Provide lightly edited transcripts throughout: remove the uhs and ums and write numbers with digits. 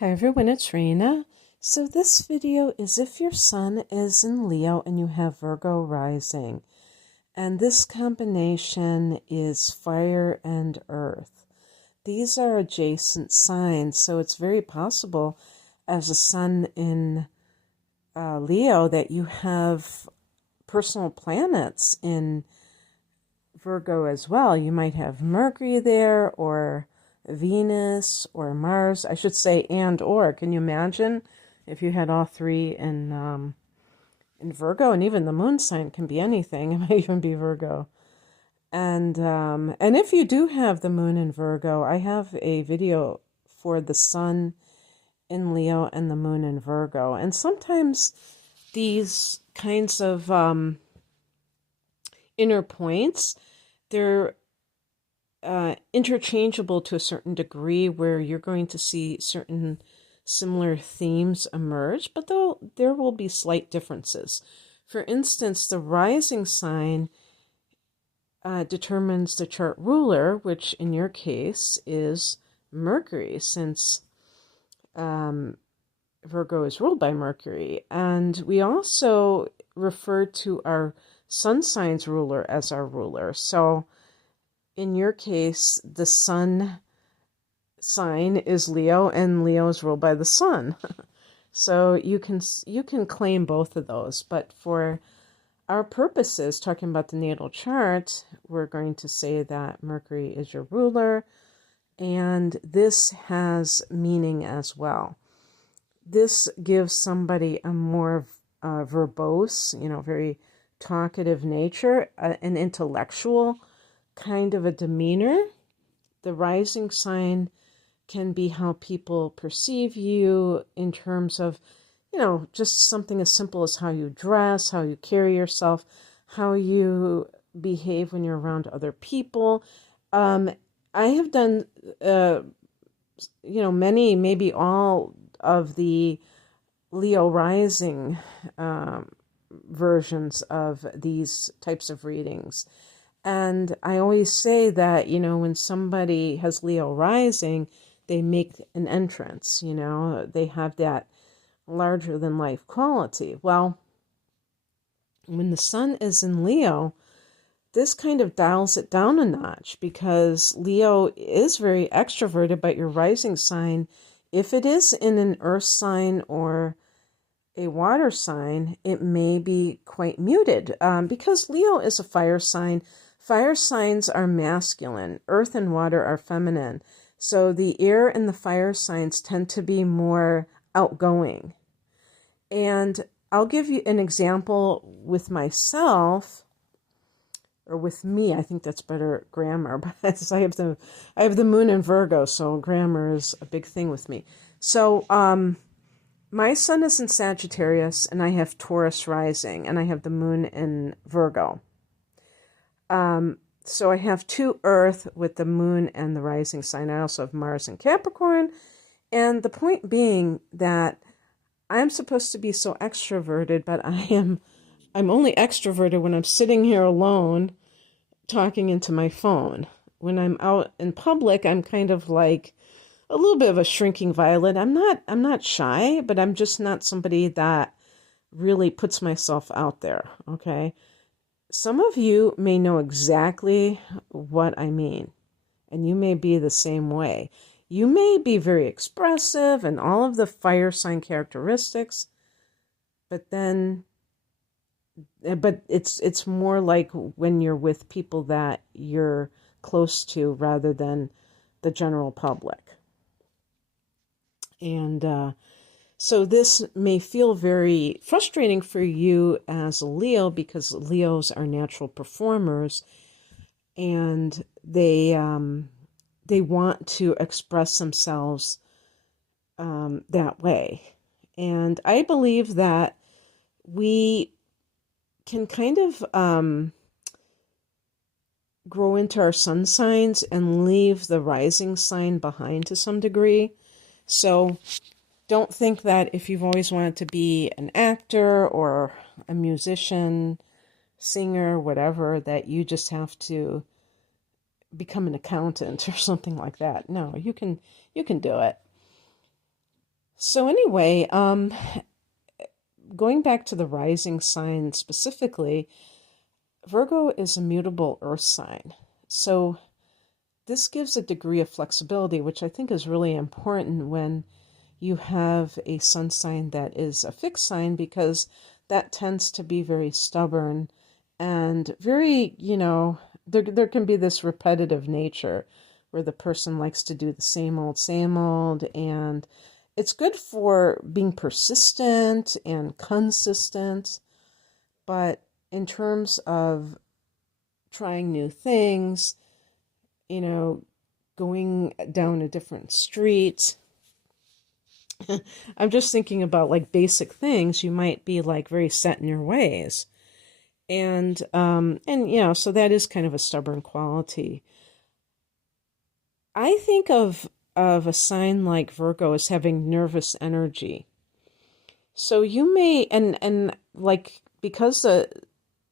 Hi everyone, it's Rena. So this video is if your sun is in Leo and you have Virgo rising. And this combination is fire and earth. These are adjacent signs, so it's very possible as a sun in Leo that you have personal planets in Virgo as well. You might have Mercury there or Venus or Mars, I should say, and or. Can you imagine if you had all three in Virgo? And even the moon sign can be anything. It might even be Virgo. And if you do have the moon in Virgo, I have a video for the sun in Leo and the moon in Virgo. And sometimes these kinds of inner points, they're interchangeable to a certain degree where you're going to see certain similar themes emerge, but there will be slight differences. For instance, the rising sign determines the chart ruler, which in your case is Mercury, since Virgo is ruled by Mercury. And we also refer to our sun sign's ruler as our ruler. So in your case, the sun sign is Leo, and Leo is ruled by the sun. So you can claim both of those. But for our purposes, talking about the natal chart, we're going to say that Mercury is your ruler, and this has meaning as well. This gives somebody a more verbose, very talkative nature, an intellectual kind of a demeanor. The rising sign can be how people perceive you in terms of, just something as simple as how you dress, how you carry yourself, how you behave when you're around other people. I have done, many, maybe all of the Leo rising versions of these types of readings. And I always say that, when somebody has Leo rising, they make an entrance, they have that larger than life quality. Well, when the sun is in Leo, this kind of dials it down a notch, because Leo is very extroverted, but your rising sign, if it is in an earth sign or a water sign, it may be quite muted, because Leo is a fire sign. Fire signs are masculine, earth and water are feminine. So the air and the fire signs tend to be more outgoing. And I'll give you an example with myself, or with me. I think that's better grammar, but I have the moon in Virgo, so grammar is a big thing with me. So my sun is in Sagittarius, and I have Taurus rising, and I have the moon in Virgo. So I have two earth with the moon and the rising sign. I also have Mars in Capricorn. And the point being that I'm supposed to be so extroverted, but I'm only extroverted when I'm sitting here alone talking into my phone. When I'm out in public, I'm kind of like a little bit of a shrinking violet. I'm not shy, but I'm just not somebody that really puts myself out there, okay? Some of you may know exactly what I mean, and you may be the same way. You may be very expressive and all of the fire sign characteristics, but it's more like when you're with people that you're close to rather than the general public. And so this may feel very frustrating for you as a Leo, because Leos are natural performers, and they want to express themselves that way. And I believe that we can kind of grow into our sun signs and leave the rising sign behind to some degree. So don't think that if you've always wanted to be an actor or a musician, singer, whatever, that you just have to become an accountant or something like that. No, you can do it. So anyway, going back to the rising sign specifically, Virgo is a mutable earth sign. So this gives a degree of flexibility, which I think is really important when you have a sun sign that is a fixed sign, because that tends to be very stubborn and very, there can be this repetitive nature where the person likes to do the same old, and it's good for being persistent and consistent, but in terms of trying new things, you know, going down a different street, I'm just thinking about like basic things, you might be like very set in your ways. And so that is kind of a stubborn quality. I think of a sign like Virgo as having nervous energy. So you may and like, because the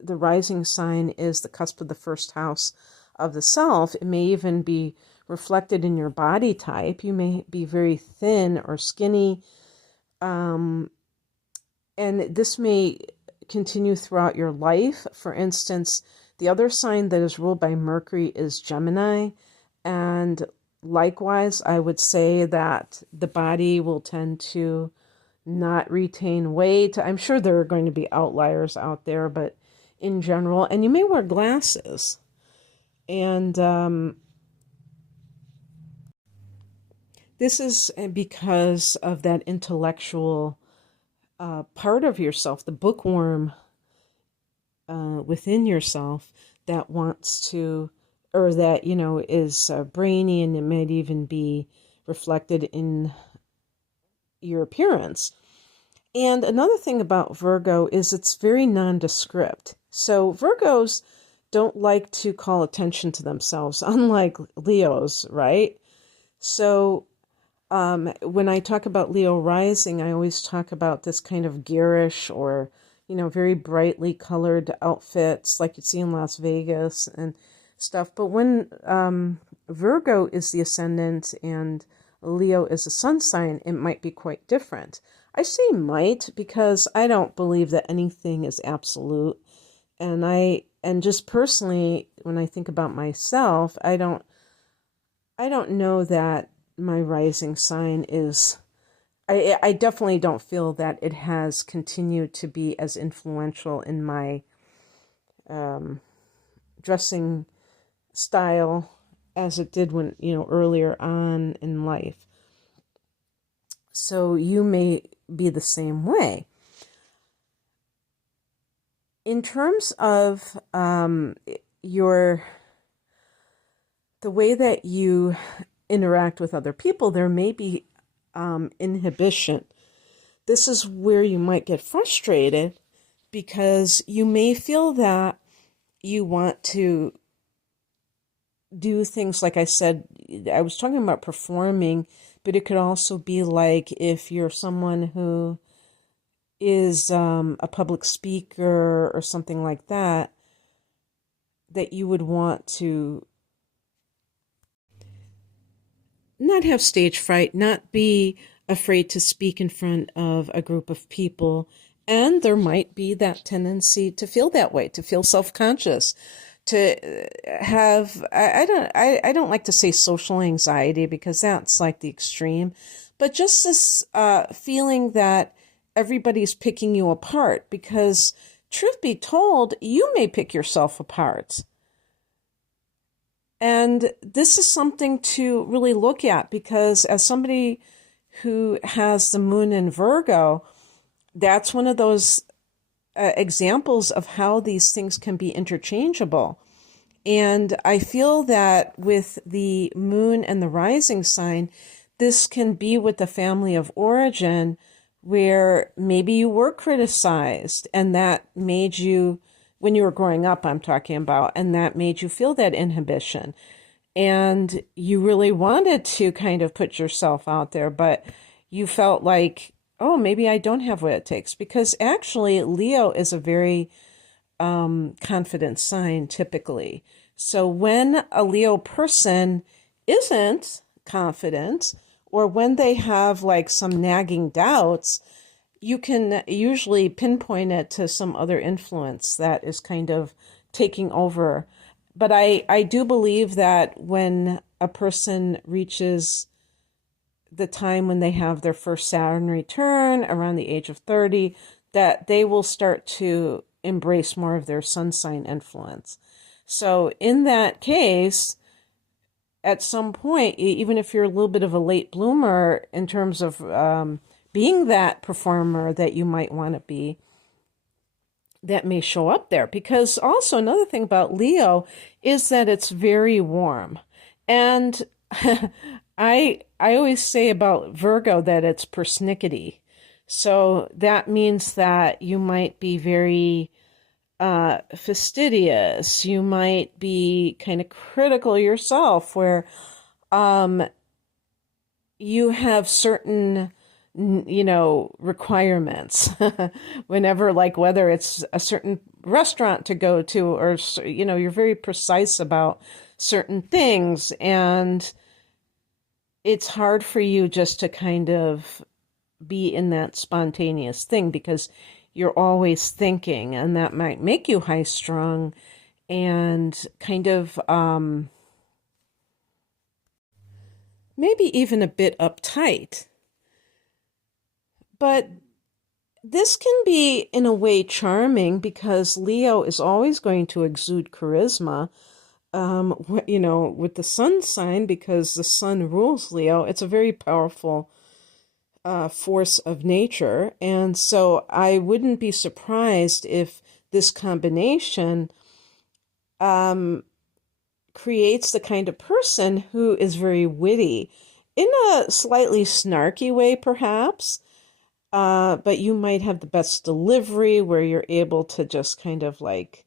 rising sign is the cusp of the first house of the self, it may even be reflected in your body type. You may be very thin or skinny, and this may continue throughout your life. For instance, the other sign that is ruled by Mercury is Gemini, and likewise, I would say that the body will tend to not retain weight. I'm sure there are going to be outliers out there, but in general, and you may wear glasses. And this is because of that intellectual part of yourself, the bookworm within yourself that wants to, or that, is brainy, and it might even be reflected in your appearance. And another thing about Virgo is it's very nondescript. So Virgos don't like to call attention to themselves, unlike Leos, right? So when I talk about Leo rising, I always talk about this kind of garish or, very brightly colored outfits like you see in Las Vegas and stuff. But when Virgo is the ascendant and Leo is a sun sign, it might be quite different. I say might because I don't believe that anything is absolute. And just personally, when I think about myself, I don't know that my rising sign is, I definitely don't feel that it has continued to be as influential in my dressing style as it did when, earlier on in life. So you may be the same way. In terms of the way that you interact with other people, there may be inhibition. This is where you might get frustrated because you may feel that you want to do things, like I said, I was talking about performing, but it could also be like if you're someone who is a public speaker or something like that, that you would want to not have stage fright, not be afraid to speak in front of a group of people. And there might be that tendency to feel that way, to feel self-conscious, to have, I don't like to say social anxiety because that's like the extreme, but just this feeling that everybody's picking you apart, because truth be told, you may pick yourself apart. And this is something to really look at, because as somebody who has the moon in Virgo, that's one of those examples of how these things can be interchangeable. And I feel that with the moon and the rising sign, this can be with the family of origin, where maybe you were criticized and that made you, when you were growing up, I'm talking about, and that made you feel that inhibition. And you really wanted to kind of put yourself out there, but you felt like, oh, maybe I don't have what it takes. Because actually, Leo is a very confident sign typically. So when a Leo person isn't confident or when they have like some nagging doubts, you can usually pinpoint it to some other influence that is kind of taking over. But I do believe that when a person reaches the time when they have their first Saturn return around the age of 30, that they will start to embrace more of their sun sign influence. So in that case, at some point, even if you're a little bit of a late bloomer in terms of being that performer that you might want to be, that may show up there. Because also another thing about Leo is that it's very warm. And I always say about Virgo that it's persnickety. So that means that you might be very fastidious. You might be kind of critical yourself, where you have certain, requirements whenever, like whether it's a certain restaurant to go to, or, you're very precise about certain things. And it's hard for you just to kind of be in that spontaneous thing because you're always thinking, and that might make you high strung and kind of maybe even a bit uptight. But this can be in a way charming because Leo is always going to exude charisma. With the sun sign, because the sun rules Leo, it's a very powerful force of nature. And so I wouldn't be surprised if this combination creates the kind of person who is very witty, in a slightly snarky way, perhaps. But you might have the best delivery where you're able to just kind of like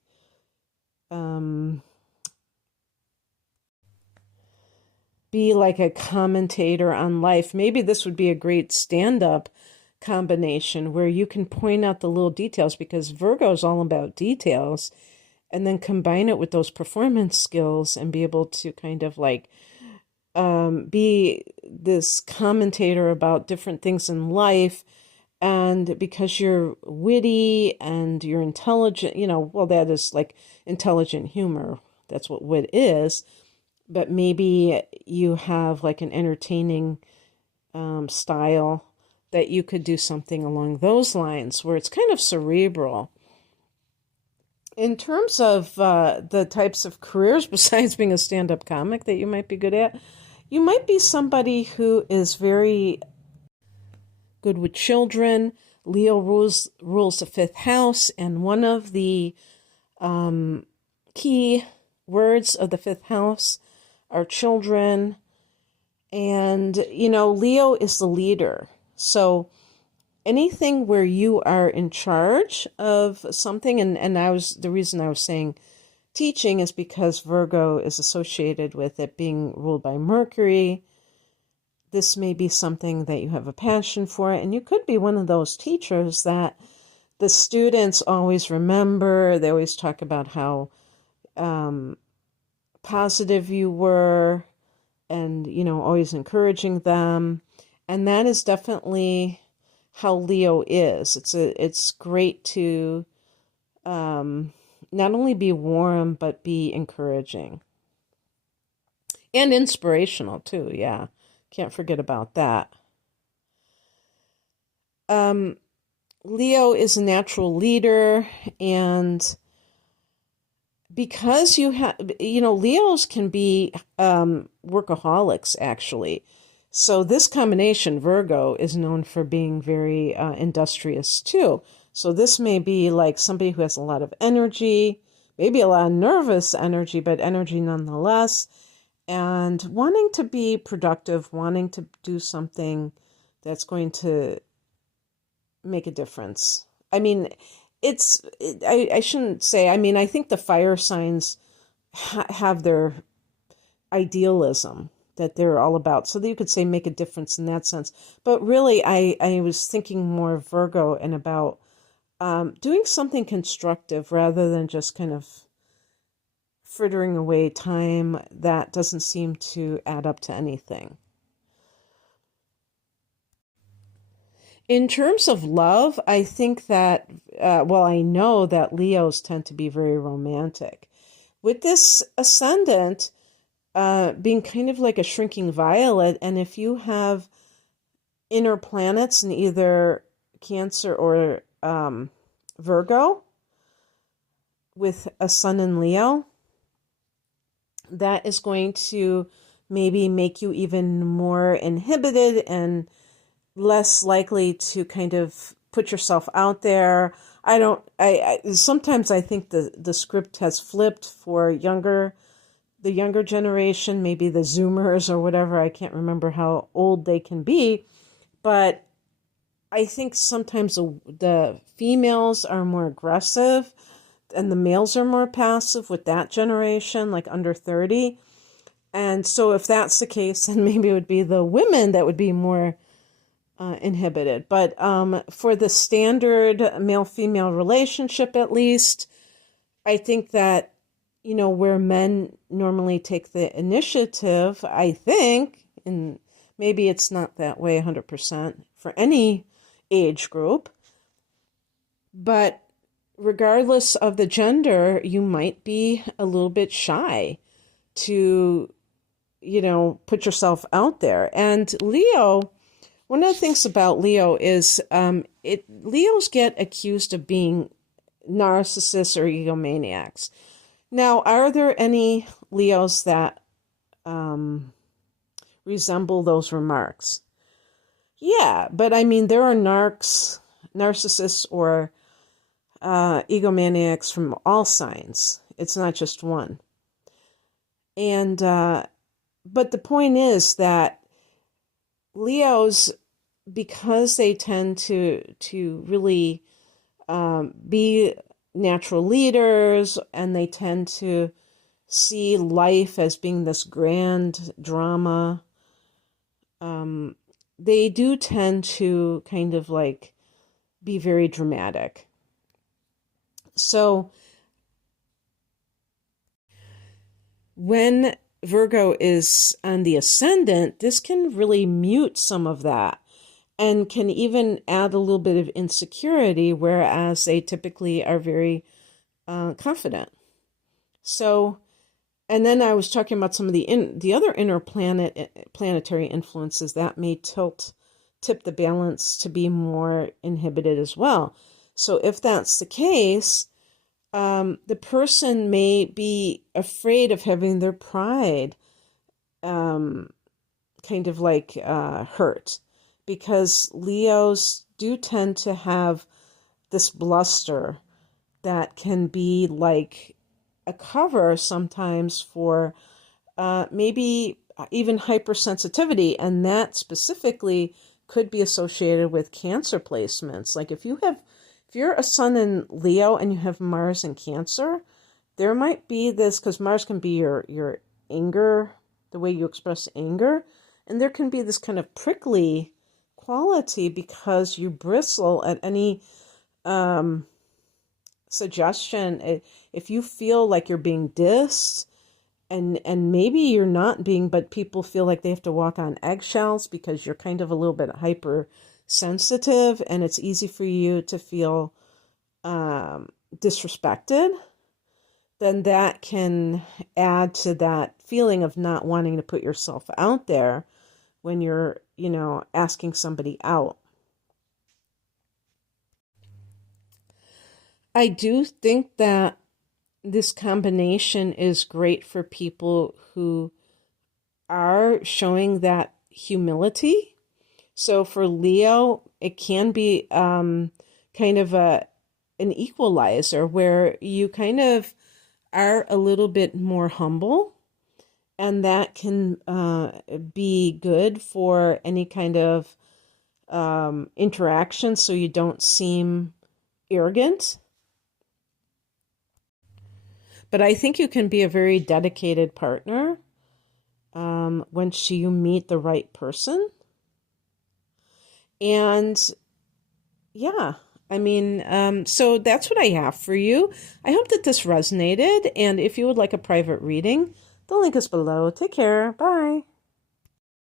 be like a commentator on life. Maybe this would be a great stand-up combination where you can point out the little details, because Virgo is all about details, and then combine it with those performance skills and be able to kind of like be this commentator about different things in life. And because you're witty and you're intelligent, that is like intelligent humor. That's what wit is. But maybe you have like an entertaining style that you could do something along those lines where it's kind of cerebral. In terms of the types of careers, besides being a stand-up comic that you might be good at, you might be somebody who is very good with children. Leo rules the fifth house, and one of the key words of the fifth house are children. And, Leo is the leader. So anything where you are in charge of something, and the reason I was saying teaching is because Virgo is associated with it being ruled by Mercury. This may be something that you have a passion for, and you could be one of those teachers that the students always remember. They always talk about how positive you were, and, always encouraging them. And that is definitely how Leo is. It's great to not only be warm, but be encouraging. And inspirational too, yeah. Can't forget about that. Leo is a natural leader, and because you have, Leos can be workaholics, actually. So this combination, Virgo, is known for being very industrious too. So this may be like somebody who has a lot of energy, maybe a lot of nervous energy, but energy nonetheless, and wanting to be productive, wanting to do something that's going to make a difference. I mean, I shouldn't say, I think the fire signs have their idealism that they're all about. So that you could say make a difference in that sense. But really, I was thinking more of Virgo and about doing something constructive rather than just kind of frittering away time that doesn't seem to add up to anything. In terms of love, I think that, I know that Leos tend to be very romantic. With this ascendant being kind of like a shrinking violet, and if you have inner planets in either Cancer or Virgo with a sun in Leo, that is going to maybe make you even more inhibited and less likely to kind of put yourself out there. I sometimes I think the script has flipped for the younger generation, maybe the Zoomers or whatever. I can't remember how old they can be, but I think sometimes the females are more aggressive and the males are more passive with that generation, like under 30. And so if that's the case, then maybe it would be the women that would be more inhibited. But for the standard male-female relationship, at least, I think that, where men normally take the initiative, I think, and maybe it's not that way 100% for any age group, but regardless of the gender, you might be a little bit shy to, put yourself out there. And Leo, one of the things about Leo is Leos get accused of being narcissists or egomaniacs. Now, are there any Leos that resemble those remarks? Yeah, but I mean, there are narcissists or egomaniacs from all signs. It's not just one. And but the point is that Leos, because they tend to really be natural leaders, and they tend to see life as being this grand drama, they do tend to kind of like be very dramatic. So when Virgo is on the ascendant, this can really mute some of that and can even add a little bit of insecurity, whereas they typically are very confident. So, and then I was talking about some of the other inner planetary influences that may tip the balance to be more inhibited as well. So if that's the case, the person may be afraid of having their pride kind of like hurt, because Leos do tend to have this bluster that can be like a cover sometimes for maybe even hypersensitivity, and that specifically could be associated with Cancer placements. Like if you're a sun in Leo and you have Mars in Cancer, there might be this, because Mars can be your anger, the way you express anger, and there can be this kind of prickly quality because you bristle at any suggestion. If you feel like you're being dissed, and maybe you're not being, but people feel like they have to walk on eggshells because you're kind of a little bit hypersensitive, and it's easy for you to feel disrespected, then that can add to that feeling of not wanting to put yourself out there when you're, asking somebody out. I do think that this combination is great for people who are showing that humility. So for Leo, it can be kind of an equalizer where you kind of are a little bit more humble, and that can be good for any kind of interaction, so you don't seem arrogant. But I think you can be a very dedicated partner once you meet the right person. And yeah, I mean, so that's what I have for you. I hope that this resonated. And if you would like a private reading, the link is below. Take care. Bye.